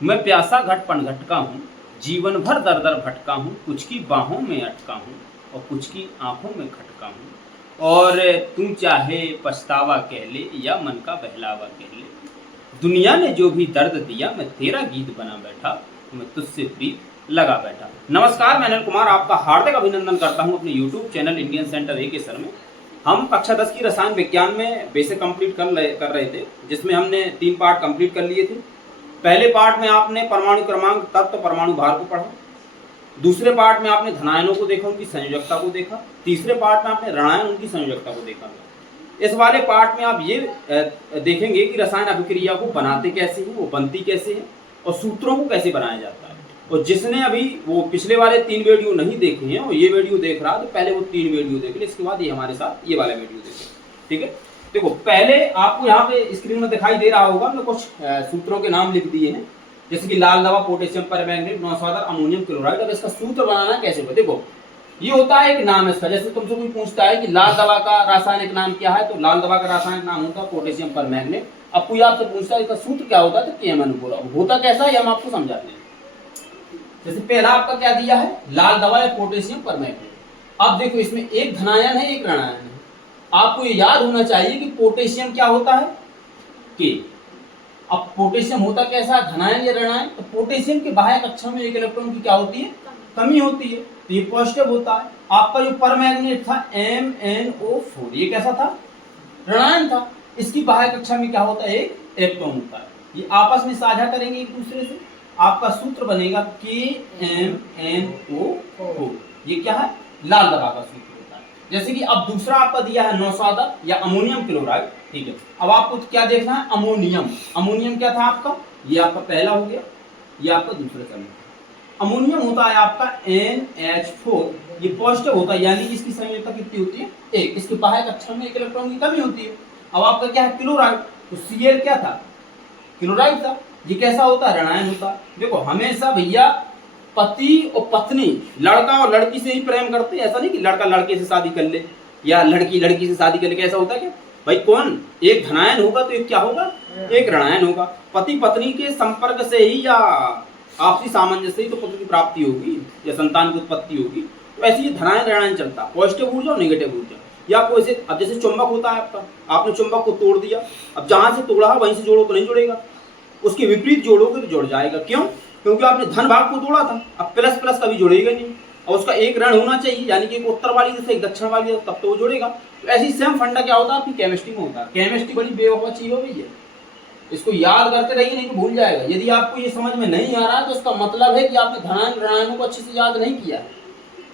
मैं प्यासा घट पनघटका हूँ, जीवन भर दर दर भटका हूँ, कुछ की बाहों में अटका हूँ और कुछ की आंखों में खटका हूँ। और तू चाहे पछतावा कह ले या मन का बहलावा कह ले, दुनिया ने जो भी दर्द दिया मैं तेरा गीत बना बैठा, मैं तुझसे प्रीत लगा बैठा। नमस्कार, मैं अनिल कुमार आपका हार्दिक अभिनंदन करता हूँ अपने यूट्यूब चैनल इंडियन सेंटर ए के सर में। हम कक्षा 10 की रसायन विज्ञान में बेसिक कंप्लीट कर रहे थे, जिसमें हमने 3 पार्ट कंप्लीट कर लिए थे। पहले पार्ट में आपने परमाणु क्रमांक, तत्व, परमाणु भार को पढ़ा। दूसरे पार्ट में आपने धनायनों को देखा, उनकी संयोजकता को देखा। तीसरे पार्ट में आपने ऋणायन, उनकी संयोजकता को देखा। इस वाले पार्ट में आप ये देखेंगे कि रसायन अभिक्रिया को बनाते कैसे हैं, वो बनती कैसे है और सूत्रों को कैसे बनाया जाता है। और जिसने अभी वो पिछले वाले 3 वीडियो नहीं देखे हैं और ये वीडियो देख रहा है, तो पहले वो 3 वीडियो देख ले, इसके बाद ये हमारे साथ ये वाला वीडियो देखे। ठीक है, देखो पहले आपको यहाँ पे स्क्रीन में दिखाई दे रहा होगा, मैं कुछ सूत्रों के नाम लिख दिए हैं, जैसे कि लाल दवा, पोटेशियम परमैंगनेट, 9 स्वादर, अमोनियम क्लोराइड। अब इसका सूत्र बनाना कैसे होगा, देखो ये होता है एक नाम इसका। जैसे तुमसे कोई पूछता है कि लाल दवा का रासायनिक नाम क्या है, तो लाल दवा का रासायनिक नाम होता है पोटेशियम परमैंगनेट। अब कोई आपसे पूछता है इसका सूत्र क्या होता है, तो KMnO बोला। होता कैसा है हम आपको समझाते हैं। जैसे पहला आपका क्या दिया है, लाल दवा या पोटेशियम परमैंगनेट। अब देखो इसमें एक धनायन है, एक ऋणायन है। आपको ये याद होना चाहिए कि पोटेशियम क्या होता है, K। अब पोटेशियम होता कैसा, धनायन या ऋणायन। तो पोटेशियम के बाह्य कक्षा में एक इलेक्ट्रॉन की क्या होती है, कमी होती है, तो ये पॉजिटिव होता है। आपका जो परमैंगनेट था MnO4, ये कैसा था, ऋणायन था। इसकी बाह्य कक्षा में क्या होता है, एक इलेक्ट्रॉन होता है। ये आपस में साझा करेंगे एक दूसरे से, आपका सूत्र बनेगा KMnO4। ये क्या है, लाल दवा का सूत्र होता है। जैसे कि अब दूसरा आपका दिया है 9 स्वादर या अमोनियम क्लोराइड। ठीक है, अब आपको क्या देखना है, अमोनियम। अमोनियम क्या था आपका, ये आपका पहला हो गया, ये आपका दूसरा चल। अमोनियम होता है आपका NH4, ये पॉजिटिव होता है, यानी इसकी संयोजकता कितनी होती है, 1। इसके बाह्य कक्षा में एक इलेक्ट्रॉन की कमी होती है। अब आपका क्या है, क्लोराइड। तो Cl क्या था, क्लोराइड था। ये कैसा होता है, ऋणायन होता है। देखो हमेशा भैया पति और पत्नी, लड़का और लड़की से ही प्रेम करते हैं। ऐसा नहीं कि लड़का लड़के से शादी कर ले या लड़की लड़की से शादी कर ले। कैसा होता है क्या भाई, कौन एक धनायन होगा तो एक क्या होगा, एक ऋणायन होगा। पति पत्नी के संपर्क से ही या आपसी सामंजस्य से ही तो पुत्र की प्राप्ति होगी या संतान की उत्पत्ति होगी। तो ऐसे ही धनायन ऋणायन चलता है, पॉजिटिव ऊर्जा और नेगेटिव ऊर्जा। या आपको ऐसे, अब जैसे चुंबक होता है आपका, आपने चुंबक को तोड़ दिया, अब जहां से तोड़ा है वहीं से जोड़ो तो नहीं जुड़ेगा, उसके विपरीत जोड़ोगे तो जुड़ जाएगा। क्यों, क्योंकि आपने धन भाग को तोड़ा था। अब प्लस प्लस कभी जुड़ेगा नहीं, और उसका एक ऋण होना चाहिए, यानी कि एक उत्तर वाली जैसे एक दक्षिण वाली, तब तो वो जुड़ेगा। तो ऐसी सेम फंडा क्या होता है आपकी केमिस्ट्री में होता है। केमिस्ट्री बड़ी बेवकूफ चीज हो गई है, इसको याद करते रहिए, नहीं तो भूल जाएगा। यदि आपको ये समझ में नहीं आ रहा है तो इसका मतलब है कि आपने धनायन ऋणायनों को अच्छे से याद नहीं किया।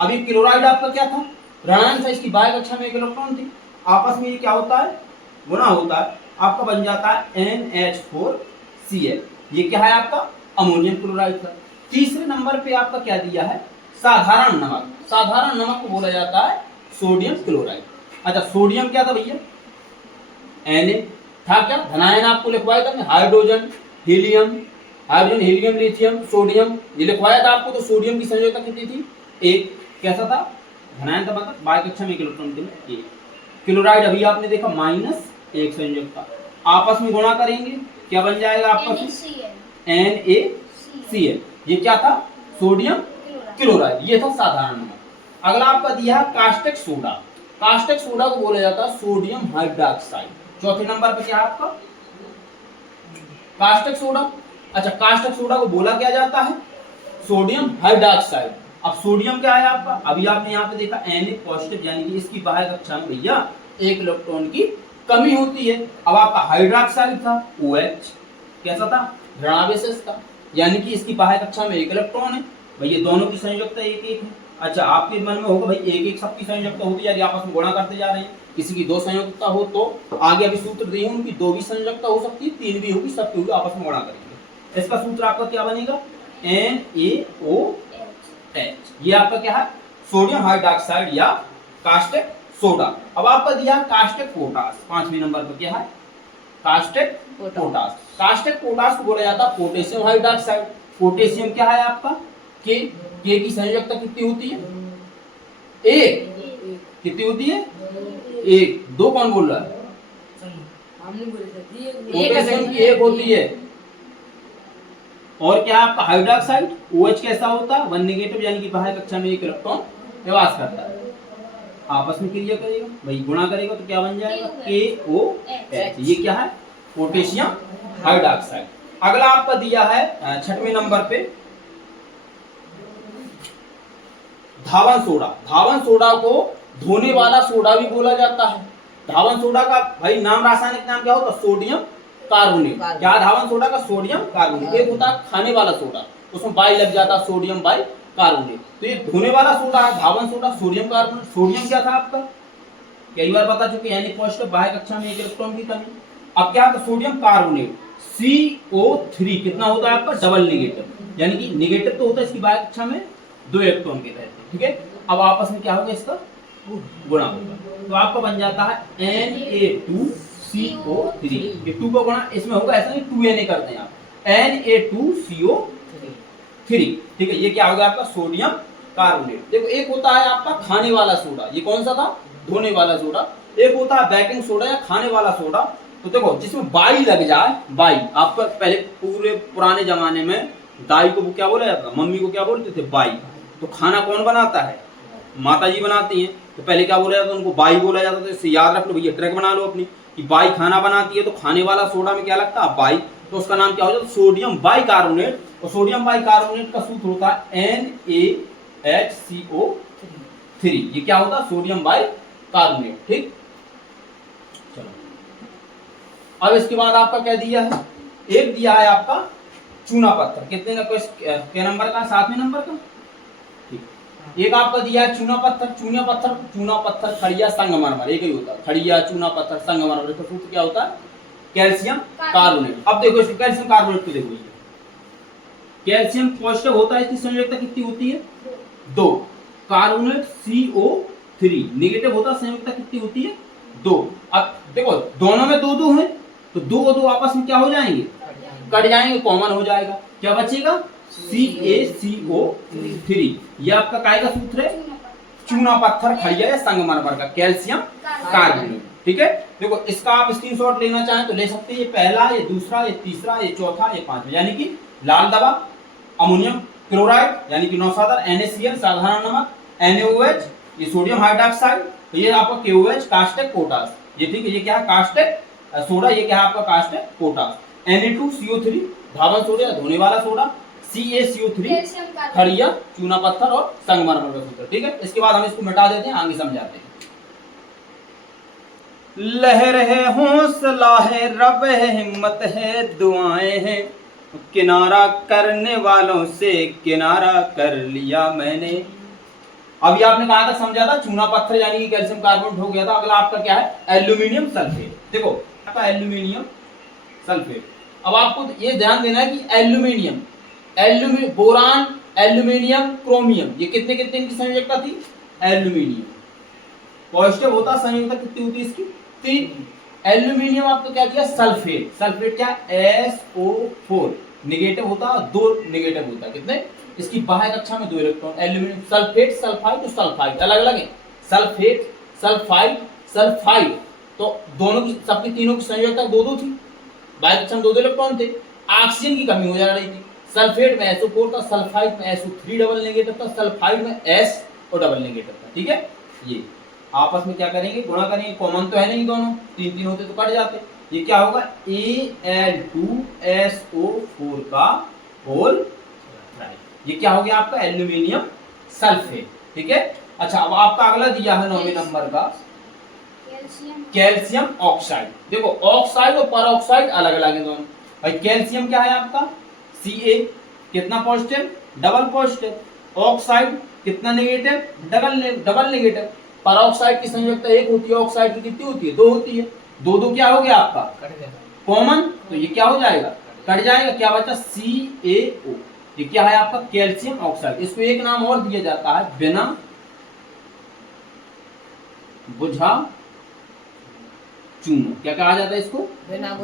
अभी क्लोराइड आपका क्या था, ऋणायन था, इसकी बाह्य कक्षा में एक इलेक्ट्रॉन थी। आपस में ये क्या होता है, गुना होता है, आपका बन जाता है NH4Cl। ये क्या है आपका, अमोनियम क्लोराइड था। तीसरे नंबर पे आपका क्या दिया है, साधारण नमक। साधारण नमक को बोला जाता है सोडियम क्लोराइड। अच्छा, सोडियम क्या था भैया, Na था। क्या धनायन आपको लिखवाया था, hydrogen helium, hydrogen helium lithium sodium, ये लिखवाया था आपको। तो सोडियम की संयोजकता कितनी थी, 1। कैसा था, धनायन था, मतलब बाह्य कक्षा में एक इलेक्ट्रॉन थे, 1। क्लोराइड अभी आपने देखा -1 संयोजकता। आपस में गुणा करेंगे, क्या बन जाएगा आपका, NaCl। ये क्या था, सोडियम क्लोराइड, ये था साधारण नमक। अगला आपका दिया है कास्टिक सोडा। कास्टिक सोडा को बोला जाता है सोडियम हाइड्रोक्साइड। चौथे नंबर पे क्या है आपका, कास्टिक सोडा। अच्छा, कास्टिक सोडा को बोला क्या जाता है, सोडियम हाइड्रोक्साइड। अब सोडियम क्या है आपका, अभी आपने यहाँ पे देखा Na पॉजिटिव, यानी कि इसकी बाह्य कक्षा में भैया एक इलेक्ट्रॉन की कमी होती है। अब आपका हाइड्रोक्साइड था, OH कैसा था, ऋणावेशस था, यानी कि इसकी बाह्य कक्षा में एक इलेक्ट्रॉन है। भैया दोनों की संयोजकता 1-1 है। अच्छा, आपके मन में होगा भाई 1-1 सबकी संयोजकता होती है, आपस में गुणा करते जा रहे हैं। किसी की 2 संयोजकता हो तो आगे अभी सूत्र दिए हैं, उनकी 2 भी संयोजकता हो सकती है, 3 भी होगी, सबकी होगी, आपस में गुणा करेंगे। इसका सूत्र आपका क्या बनेगा, NaOH। ये आपका क्या है, सोडियम हाइड्रोक्साइड या कास्टिक सोडा। अब आपका दिया है कास्टिक पोटास। 5वें नंबर पर क्या है, कास्टिक पोटास। कास्टिक पोटास को बोला जाता है पोटेशियम हाइड्रोक्साइड। पोटेशियम क्या है आपका, K की संयोजकता कितनी होती है, 1। कितनी होती है, 1। 2 कौन बोल रहा है, पोटेशियम की 1 होती है। और क्या आपका हाइड्रोक्साइड OH कैसा होता है 1 नेगेटिव, यानी कि बाह्य कक्षा में एक इलेक्ट्रॉन निवास करता है। आपस में क्रिया करेगा भाई, गुणा करेगा तो क्या बन जाएगा KOH। ये क्या है पोटेशियम हाइड्रोक्साइड। अगला आपका दिया है 6वें नंबर पे धावन सोडा। धावन सोडा को धोने वाला सोडा भी बोला जाता है। धावन सोडा का भाई नाम, रासायनिक नाम क्या होता है सोडियम कार्बोनेट। क्या धावन सोडा का सोडियम कार्बोनेट। एक होता है खाने वाला सोडा, उसमें बाई लग जाता है सोडियम बाई कार्बोनेट। तो ये धोने वाला सोडा है धावन सोडा सोडियम कार्बोनेट। सोडियम क्या था आपका कई बार बता चुके, यानी पॉजिटिव बाह्य कक्षा में एक इलेक्ट्रॉन की कमी। अब क्या था सोडियम कार्बोनेट CO3 कितना होता है आपका डबल नेगेटिव, यानी कि नेगेटिव तो होता है इसकी बाह्य कक्षा में 2 इलेक्ट्रॉन के रहते हैं। ठीक है, अब आपस में क्या होगा इसका गुणा होगा, तो आपका बन जाता है Na2CO3। ये 2 का गुणा इसमें होगा, ऐसा नहीं 2Na करते हैं आप, Na2CO3। ठीक है, ये क्या होगा आपका सोडियम कार्बोनेट। देखो एक होता है आपका खाने वाला सोडा, ये कौन सा था धोने वाला सोडा। एक होता है बेकिंग सोडा या खाने वाला सोडा। तो देखो जिसमें बाई लग जाए, बाई आपका पहले पूरे पुराने जमाने में दाई को क्या बोला जाता, मम्मी को क्या बोलते थे बाई। तो खाना कौन बनाता है माता जी बनाती हैं, तो पहले क्या बोला जाता उनको बाई बोला जाता था। इससे याद रख लो भैया, ट्रैक बना लो अपनी कि बाई खाना बनाती है। तो खाने वाला सोडा में क्या लगता है बाई, तो उसका नाम क्या हो जाता है सोडियम बाई कार्बोनेट। और सोडियम बाई कार्बोनेट का सूत्र होता है NaHCO3। ये क्या होता है सोडियम बाई कार्बोनेट। ठीक, चलो अब इसके बाद आपका क्या दिया है, एक दिया है आपका चूना पत्थर। कितने का क्या नंबर का 7वें नंबर का। ठीक, एक आपका दिया है चूना पत्थर। चूना पत्थर खड़िया संगमरमर, एक ही होता है खड़िया चूना पत्थर संगमरमर। इसका सूत्र क्या होता है कैल्शियम कार्बोनेट। अब देखो इसको कैल्शियम कार्बोनेट को देखो, कैल्शियम पॉजिटिव होता है, इसकी संयोजकता कितनी होती है 2। कार्बोनेट CO3 नेगेटिव होता है, संयोजकता कितनी होती है 2। अब देखो दोनों में 2 है, तो 2 और 2 आपस में क्या हो जाएंगे कट जाएंगे, कॉमन हो जाएगा। क्या बचेगा CaCO3। ये आपका काय का सूत्र है चूना पत्थर खड़िया या संगमरमर का कैल्शियम कार्बोनेट। ठीक है, देखो इसका आप स्क्रीनशॉट लेना चाहें तो ले सकते हैं। ये पहला, ये दूसरा, ये तीसरा, ये चौथा, ये पांचवा, यानी कि लाल दवा अमोनियम क्लोराइड यानी कि नौसादर, NaCl साधारण नमक, NaOH ये सोडियम हाइड्रोक्साइड, तो ये आपका KOH कास्टिक पोटास। ये ठीक है, ये क्या है कास्टिक सोडा, ये क्या है आपका कास्टिक पोटास। Na2CO3 धावन सोडा धोने वाला सोडा, CaCO3 खड़िया चूना पत्थर और संगमरमर का सूत्र। ठीक है, इसके बाद हम इसको मिटा देते हैं, आगे समझाते हैं। लहर है हौसला है रब है हिम्मत है दुआएं हैं, किनारा करने वालों से किनारा कर लिया मैंने। अभी आपने कहा था समझा था चूना पत्थर यानी कि कैल्शियम कार्बोनेट हो गया था। अगला आपका क्या है एल्यूमिनियम सल्फेट। देखो आपका एल्यूमिनियम सल्फेट। अब आपको ये ध्यान देना है कि एल्यूमिनियम बोरान एल्यूमिनियम क्रोमियम ये कितने कितने की संयोजकता थी एल्यूमिनियम पॉजिटिव होता, संयोजकता कितनी होती है इसकी 3। एल्यूमिनियम आपको क्या दिया सल्फेट। सल्फेट क्या SO4 नेगेटिव होता, 2 नेगेटिव होता है, कितने इसकी बाह्य कक्षा में 2 इलेक्ट्रॉन। एल्यूमिनियम सल्फेट सल्फाइड तो सल्फाइड अलग अलग है, सल्फेट सल्फाइड तो दोनों की सबकी तीनों की संयोजकता 2-2 थी, बाह्य कक्षा में 2 इलेक्ट्रॉन थे। ऑक्सीजन की कमी हो जा रही थी। सल्फेट में SO4 था, सल्फाइड में SO3 डबल नेगेटिव था, सल्फाइड में S और डबल नेगेटिव था। ठीक है, ये आपस में क्या करेंगे गुणा करेंगे, कॉमन तो है नहीं, दोनों 3-3 होते तो कट जाते। ये क्या होगा Al2SO4 का होल ट्राई। ये क्या हो गया आपका एल्यूमिनियम सल्फेट। ठीक है, अच्छा अब आपका अगला दिया है 9वें नंबर का कैल्शियम ऑक्साइड। देखो ऑक्साइड और परऑक्साइड अलग अलग है दोनों। भाई कैल्शियम क्या है आपका Ca कितना पॉजिटिव डबल पॉजिटिव, ऑक्साइड कितना नेगेटिव डबल नेगेटिव। परऑक्साइड की संयोजकता 1 होती है, ऑक्साइड की कितनी होती है 2 होती है। 2-2 क्या हो गया आपका कॉमन, तो ये क्या हो जाएगा कट जाएगा, क्या बचा CaO। ये क्या है आपका कैल्शियम ऑक्साइड। इसको एक नाम और दिया जाता है बिना बुझा चूना। क्या कहा जाता है इसको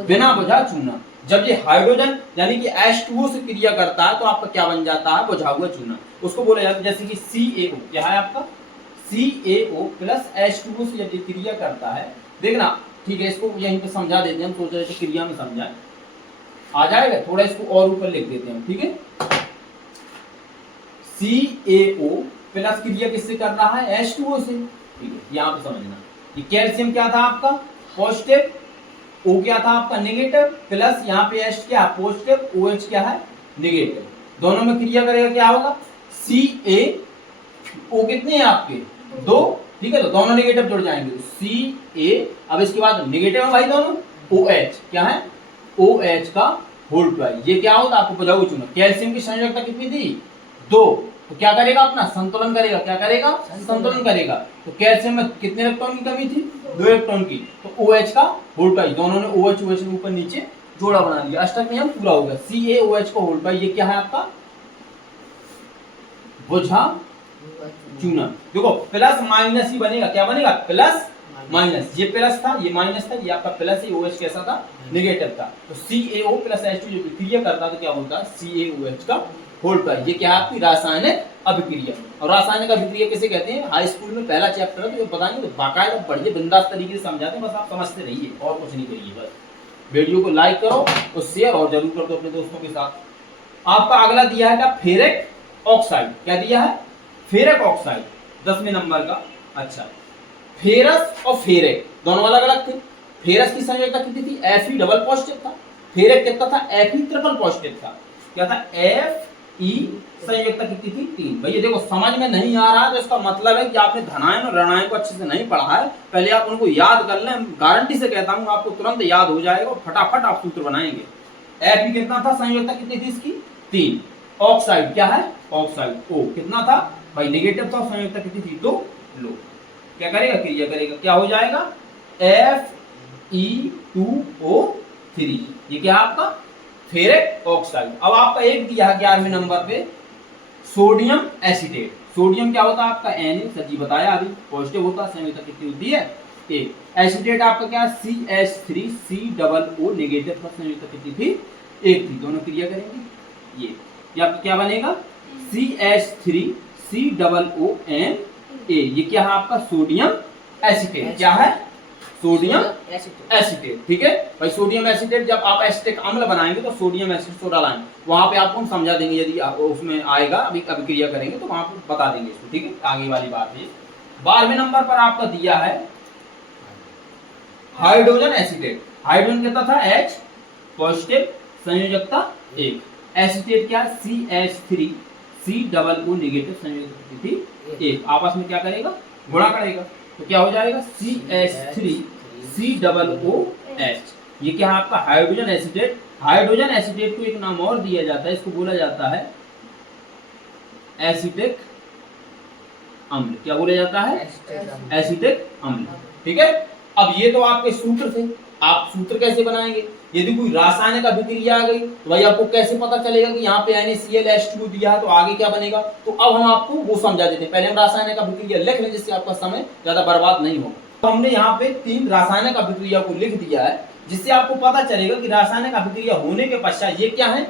बिना बुझा चूना। जब ये हाइड्रोजन यानी कि H2O से क्रिया करता है तो आपका क्या बन जाता है बुझा हुआ चूना, उसको बोला जाता है। जैसे कि CaO क्या है आपका CaO प्लस H2O से जब ये क्रिया करता है, देखना ठीक है, इसको यहीं पे समझा देते हैं, हम सोच रहे थे क्रिया में समझाएं। आ जाएगा। थोड़ा इसको और ऊपर लिख देते हैं, ठीक है। CaO प्लस क्रिया किससे कर रहा है, H2O से, ठीक है। यहाँ पे समझना, ये कैल्शियम क्या था आपका पॉजिटिव, O क्या था आपका नेगेटिव, प्लस यहाँ पे H क्या पॉजिटिव, OH क्या है नेगेटिव, दोनों में क्रिया करेगा क्या होगा, CaO कितने हैं आपके दो, ठीक है। तो दोनों नेगेटिव जुड़ जाएंगे, Ca, अब इसके बाद नेगेटिव है भाई दोनों, OH क्या है, OH का होल ट्वाइस। ये क्या होता है आपको बताओ चुना, कैल्शियम की संयोजकता कितनी थी दो, तो क्या करेगा अपना संतुलन करेगा, क्या करेगा संतुलन करेगा। तो कैल्शियम में कितने इलेक्ट्रॉन की कमी थी, 2 इलेक्ट्रॉन की, तो OH का होल ट्वाइस, दोनों ने OH OH के ऊपर नीचे जोड़ा बना दिया, अष्टक नियम पूरा हो गया। CaOH का होल ट्वाइस, ये क्या है आपका बुझा चूना। देखो प्लस माइनस ही बनेगा, क्या बनेगा प्लस माइनस, ये प्लस था ये माइनस था, ये आपका प्लस है, OH कैसा था नेगेटिव था। तो CaO प्लस H2 जो क्रिया करता तो क्या होता है CaOH का होल ट्वाइस। ये क्या है आपकी रासायनिक अभिक्रिया। और रासायनिक अभिक्रिया किसे कहते हैं, हाई स्कूल में पहला चैप्टर है तो ये बताएंगे, तो बाकायदा बढ़िया बिंदास तरीके से समझाते हैं, बस आप समझते रहिए और कुछ नहीं करिए। बस वीडियो को लाइक करो और शेयर और जरूर कर दो अपने दोस्तों के साथ। आपका अगला दिया है क्या फेरिक ऑक्साइड, क्या दिया है फेरिक ऑक्साइड 10वें नंबर का। अच्छा फेरस और फेरिक दोनों अलग अलग थे। फेरस की संयोजकता कितनी थी, Fe डबल पॉजिटिव था, फेरिक कितना था Fe ट्रिपल पॉजिटिव था, क्या था Fe संयोजकता कितनी थी 3। भैया देखो समझ में नहीं आ रहा तो इसका मतलब है कि आपने धनायन और ऋणायन को अच्छे से नहीं पढ़ा है, पहले आप उनको याद कर लें, गारंटी से कहता हूं आपको तुरंत याद हो जाएगा और फटाफट आप सूत्र बनाएंगे। Fe कितना था, संयोजकता कितनी थी इसकी 3। ऑक्साइड क्या है ऑक्साइड O कितना था भाई नेगेटिव था, संयोजकता कितनी थी 2 लो, क्या करेगा क्रिया करेगा, क्या हो जाएगा Fe2O3, ये क्या आपका फेरिक ऑक्साइड। अब आपका एक दिया है 11वें नंबर पे सोडियम एसीटेट। सोडियम क्या होता है आपका Na, सर बताया अभी पॉजिटिव होता है, संयोजकता कितनी होती है 1। एसीटेट आपका क्या CH3COO नेगेटिव था, संयोजकता कितनी थी 1 थी, दोनों क्रिया करेंगे ये आपका क्या बनेगा CH3COONA, ये क्या है आपका सोडियम एसीटेट, क्या है सोडियम एसीटेट, ठीक है भाई। सोडियम एसीटेट जब आप एसिटिक अम्ल बनाएंगे तो सोडियम एसिड सोडा लाएंगे, वहां पे आपको हम समझा देंगे, यदि उसमें आएगा अभी अभिक्रिया करेंगे तो वहां पे बता देंगे इसको, ठीक है आगे वाली बात है। 12वें नंबर पर आपका दिया है हाइड्रोजन एसीटेट। हाइड्रोजन कितना था H पॉजिटिव, संयोजकता 1, एसीटेट क्या CH3COO नेगेटिव, संयोजकता थी 1, आपस में क्या करेगा गुणा करेगा, तो क्या हो जाएगा CH3COOH, ये क्या है आपका हाइड्रोजन एसीटेट। हाइड्रोजन एसीटेट को एक नाम और दिया जाता है, इसको बोला जाता है एसिटिक अम्ल, क्या बोला जाता है एसिटिक अम्ल, ठीक है। अब ये तो आपके सूत्र थे, आप सूत्र कैसे बनाएंगे, यदि कोई रासायनिक अभिक्रिया आ गई तो भाई आपको कैसे पता चलेगा कि यहाँ पे NaClH2 दिया है तो आगे क्या बनेगा। तो अब हम आपको वो समझा देते हैं, पहले हम रासायनिक अभिक्रिया लिख लें जिससे आपका समय ज्यादा बर्बाद नहीं होगा। तो हमने यहाँ पे 3 रासायनिक अभिक्रिया को लिख दिया है जिससे आपको पता चलेगा कि रासायनिक अभिक्रिया होने के पश्चात ये क्या है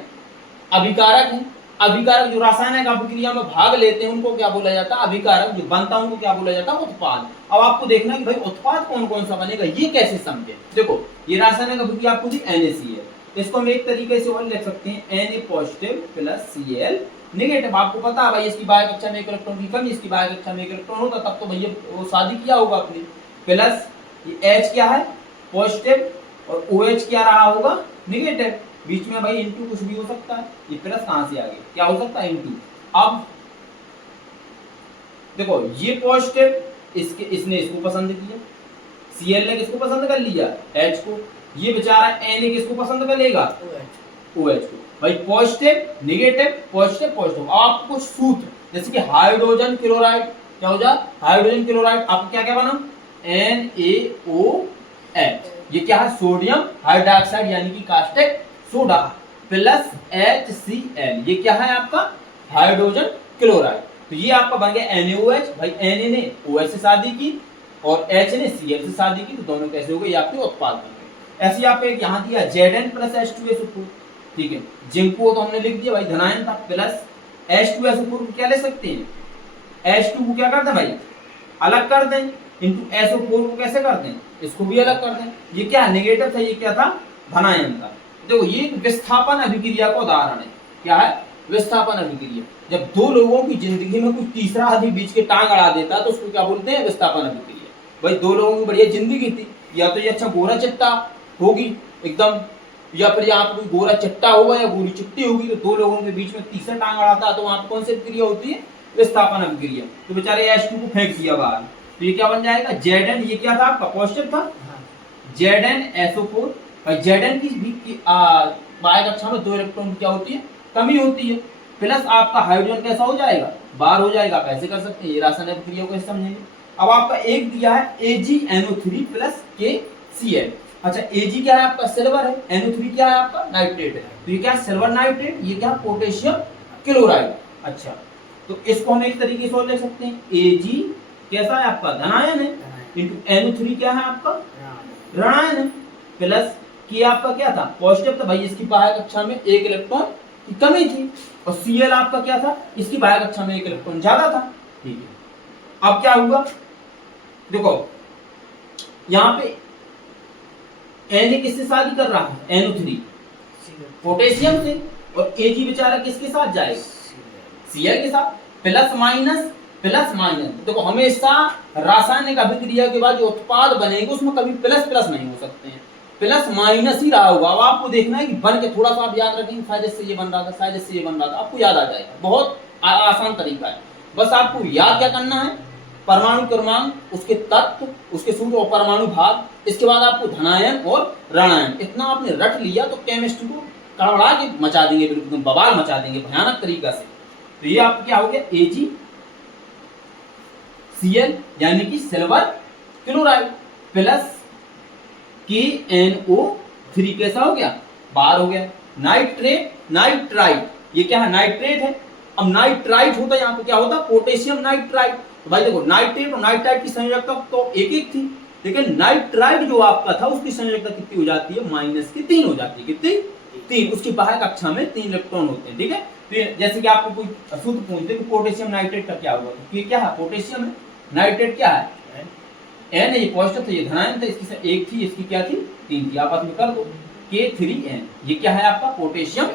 अभिकारक है। अभिकारक जो रासायनिक अभिक्रिया में भाग लेते हैं उनको क्या बोला जाता है अभिकारक, जो बनता है उनको क्या बोला जाता है उत्पाद। अब आपको देखना है कि भाई उत्पाद कौन कौन सा बनेगा, ये कैसे समझे। देखो ये रासायनिक अभिक्रिया आपको दी NaCl, इसको हम एक तरीके से और लिख सकते हैं Na positive plus Cl negative. आपको पता है भाई इसकी बाह्य कक्षा में 1 इलेक्ट्रॉन की कमी, इसकी बाह्य कक्षा में 1 इलेक्ट्रॉन होता, तब तो भैया वो शादी किया होगा अपनी। प्लस ये H क्या है पॉजिटिव और OH क्या रहा होगा नेगेटिव, बीच में भाई इनटू कुछ भी हो सकता है, ये प्लस कहां से आ गया क्या हो सकता है इनटू। अब देखो ये पॉजिटिव इसने इसको पसंद किया, Cl ने किसको पसंद कर लिया H को, ये बेचारा Na किसको पसंद कर लेगा OH को। भाई पॉजिटिव नेगेटिव पॉजिटिव पॉजिटिव। आपको कुछ सूत्र जैसे कि हाइड्रोजन क्लोराइड क्या हो जाए हाइड्रोजन क्लोराइड, आपको क्या क्या बना NaOH, ये क्या है सोडियम हाइड्रोक्साइड यानी कि कास्टिक सोडा प्लस HCl, ये क्या है आपका हाइड्रोजन क्लोराइड। तो ये आपका बन गया NaOH। भाई Na ने OH से शादी की और H ने Cl से शादी की, तो दोनों कैसे हो गए आपके उत्पाद बन गए। ऐसे आपको एक यहाँ दिया Zn प्लस H2SO4, ठीक है। जिंक को तो हमने लिख दिया भाई धनायन था, प्लस H2SO4 को क्या ले सकते हैं H2 को क्या करते हैं भाई अलग कर दें, इंटू SO4 को कैसे कर दें इसको भी अलग कर दें। ये क्या नेगेटिव था, ये क्या था धनायन था, देखो ये एक विस्थापन अभिक्रिया का उदाहरण है। क्या है? विस्थापन अभिक्रिया। जब दो लोगों की जिंदगी में कोई तीसरा आदमी बीच के टांग अड़ा देता है तो उसको क्या बोलते हैं? विस्थापन अभिक्रिया। भाई दो लोगों की बढ़िया जिंदगी थी, या तो ये अच्छा गोरा चिट्टा होगी एकदम, या फिर यहाँ कोई गोरा चिट्टा होगा या गोरी चिट्टी होगी, तो दो लोगों के बीच में तीसरा टांग अड़ाता है तो वहां पर कौन सी अभिक्रिया होती है? विस्थापन अभिक्रिया। तो बेचारे H2 को फेंक दिया बाहर, तो ये क्या बन जाएगा? Zn, ये क्या था आपका? पॉजिटिव था। ZnSO4। भाई Zn की भी बाह्य कक्षा में 2 इलेक्ट्रॉन की क्या होती है? कमी होती है। प्लस आपका हाइड्रोजन कैसा हो जाएगा? बाहर हो जाएगा। आप ऐसे कर सकते हैं, ये रासायनिक अभिक्रिया को ऐसे समझेंगे। अब आपका एक दिया है AgNO3 प्लस KCl। अच्छा Ag क्या है आपका? सिल्वर है। NO3 क्या है आपका? नाइट्रेट है। तो ये क्या है? Silver nitrate. ये क्या? Potassium chloride. अच्छा, तो इसको हम एक तरीके से और लिख सकते हैं, Ag कैसा है आपका? धनायन है, इंटू NO3 क्या है आपका? ऋणायन है, प्लस K आपका क्या था? पॉजिटिव था। भाई इसकी बाह्य कक्षा में 1 इलेक्ट्रॉन की कमी थी, और Cl आपका क्या था? इसकी बाह्य कक्षा में 1 इलेक्ट्रॉन ज्यादा था। ठीक है, अब क्या हुआ? देखो यहाँ पे Na किससे शादी कर रहा है? NO3 पोटेशियम से, और Ag बेचारा किसके साथ जाएगा? Cl के साथ। Plus minus plus minus. देखो हमेशा रासायनिक अभिक्रिया के बाद जो उत्पाद बनेंगे उसमें कभी प्लस प्लस नहीं हो सकते हैं, प्लस माइनस ही रहा होगा। अब आपको देखना है कि बन के थोड़ा सा आप याद रखेंगे, शायद इससे ये बन रहा था, शायद इससे ये बन रहा था, आपको याद आ जाएगा। बहुत आसान तरीका है। बस आपको याद क्या करना है? परमाणु क्रमांक, उसके तत्व, उसके सूत्र और परमाणु भाग, इसके बाद आपको धनायन और ऋणायन, इतना आपने रट लिया तो केमिस्ट्री को कड़बड़ा के मचा देंगे, बिल्कुल बवाल मचा देंगे भयानक तरीका से। तो ये आपको क्या हो गया? AgCl यानी कि सिल्वर क्लोराइड, प्लस KNO3 कैसा हो गया? बाहर हो गया। नाइट्रेट नाइट्राइट, ये क्या है? नाइट्रेट है। अब नाइट्राइट होता है यहाँ पे क्या होता? Potassium nitrite. तो भाई देखो नाइट्रेट और नाइट्राइट की संयोजकता तो एक एक थी, लेकिन नाइट्राइट जो आपका था उसकी संयोजकता कितनी हो जाती है? -3 हो जाती है। कितनी? 3। उसकी बाह्य कक्षा में 3 इलेक्ट्रॉन होते हैं। ठीक है, तो जैसे कि आपको कोई सूत्र पूछते कि पोटेशियम नाइट्रेट का क्या हुआ, तो ये क्या है? पोटेशियम है। नाइट्रेट क्या है? N है, ये पॉजिटिव था, ये धनायन था, इसकी 1 थी, इसकी क्या थी? 3 थी। आपस में कर दो, K3N। ये क्या है आपका? Potassium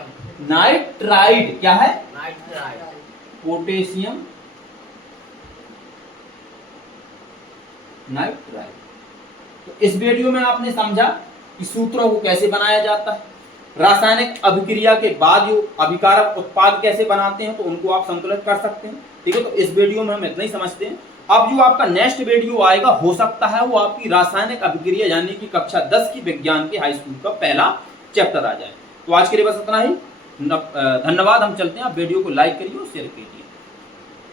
nitride. क्या है? Potassium nitride. तो इस वीडियो में आपने समझा कि सूत्रों को कैसे बनाया जाता है, रासायनिक अभिक्रिया के बाद जो अभिकारक उत्पाद कैसे बनाते हैं, तो उनको आप संतुलित कर सकते हैं। ठीक है, तो इस वीडियो में हम इतना ही समझते हैं। अब जो आपका नेक्स्ट वीडियो आएगा, हो सकता है वो आपकी रासायनिक अभिक्रिया यानी कि कक्षा 10 की विज्ञान के हाई स्कूल का पहला चैप्टर आ जाए। तो आज के लिए बस इतना ही। धन्यवाद। हम चलते हैं, आप वीडियो को लाइक करिए और शेयर कीजिए।